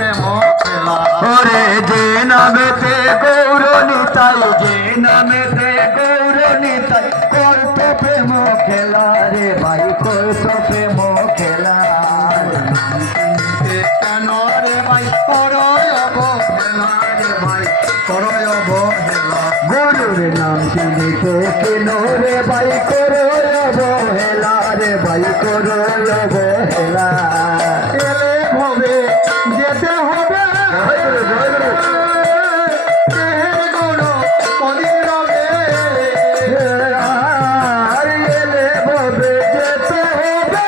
প্রেম খেলা ওরে যে নামেতে গৌর নিতাই যে নামেতে গৌর নিতাই করত প্রেম খেলা রে ভাই করত প্রেম খেলা কেন রে ভাই করয় অবহেলা রে ভাই করয় অবহেলা গুরুর নাম চিনিতে কেন রে ভাই করয় অবহেলা রে ভাই করয় অবহেলা এলে হবে যেতে হবে দেহের গুণ কদিন রবে আর এলে ভবে যেতে হবে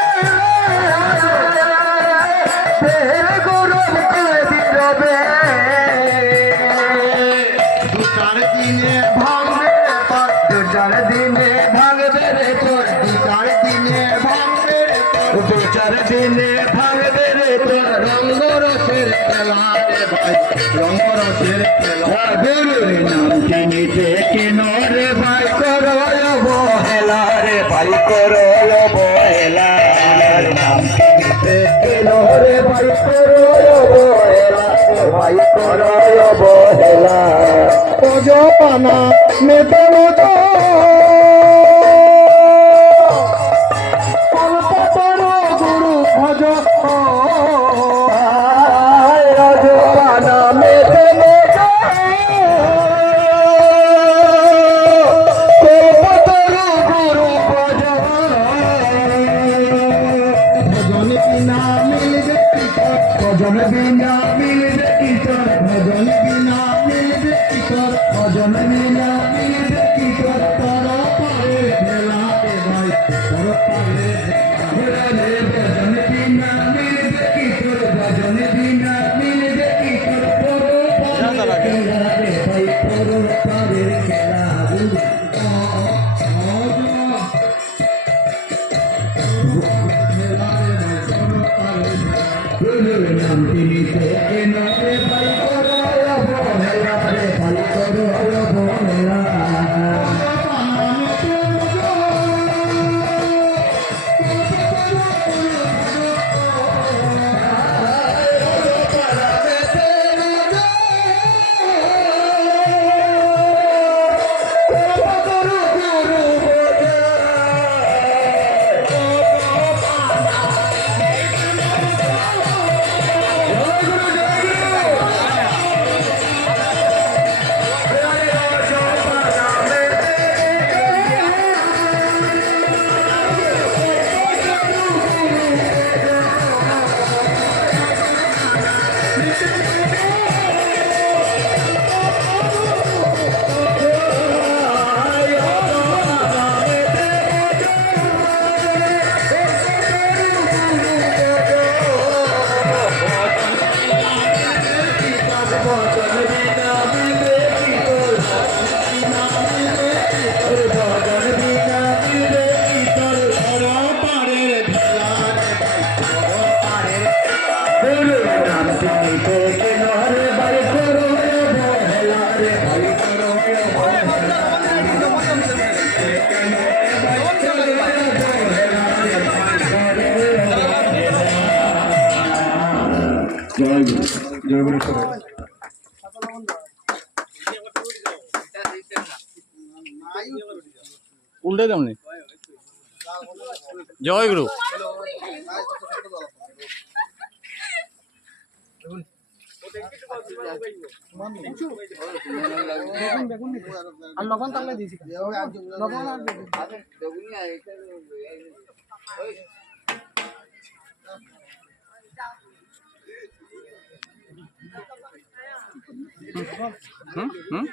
দেহের গৌরব কয়দিন রবে দু চার দিনে ভাঙবে রে তোর দু চার দিনে ভাঙবে রে তোর দু চার দিনে ভাঙবে রে তোর দু চার দিনে ভাঙবে রে তোর রঙ্গরসের খেলা রে ভাই রঙ্গরসের খেলা গুরুর নাম চিনিতে কেন রে ভাই করয় অবহেলা রে ভাই করয় অবহেলা নাম চিনিতে কেন রে ভাই করয় অবহেলা রে ভাই করয় অবহেলা ওজ পানা মেতে মতো কল্পতর গুরু ভজ রাজপানা মেতে মেতে কল্পতরু গুরু ভজ ভজন বিনা মিলবে কিশোর ভজন বিনা মিলবে কিশোর ভজন বিনা মিলবে কিশোর ভজন বিনা মিলবে কিশোর তর পারে ভেলা রে ভাই তর পারে রে ভজন বিনা মিলবে কিশোর ভজন বিনা মিলবে কিশোর পরো পারে খেলা রে ভাই পরো পারে খেলা গুরুর নাম চিনিতে কেন রে ভাই করয় অবহেলা রে ভাই করয় অবহেলা উল্টে তেমনি জয় গুরু আর লবণ তাহলে দিয়েছি লবণ আর হুম হুম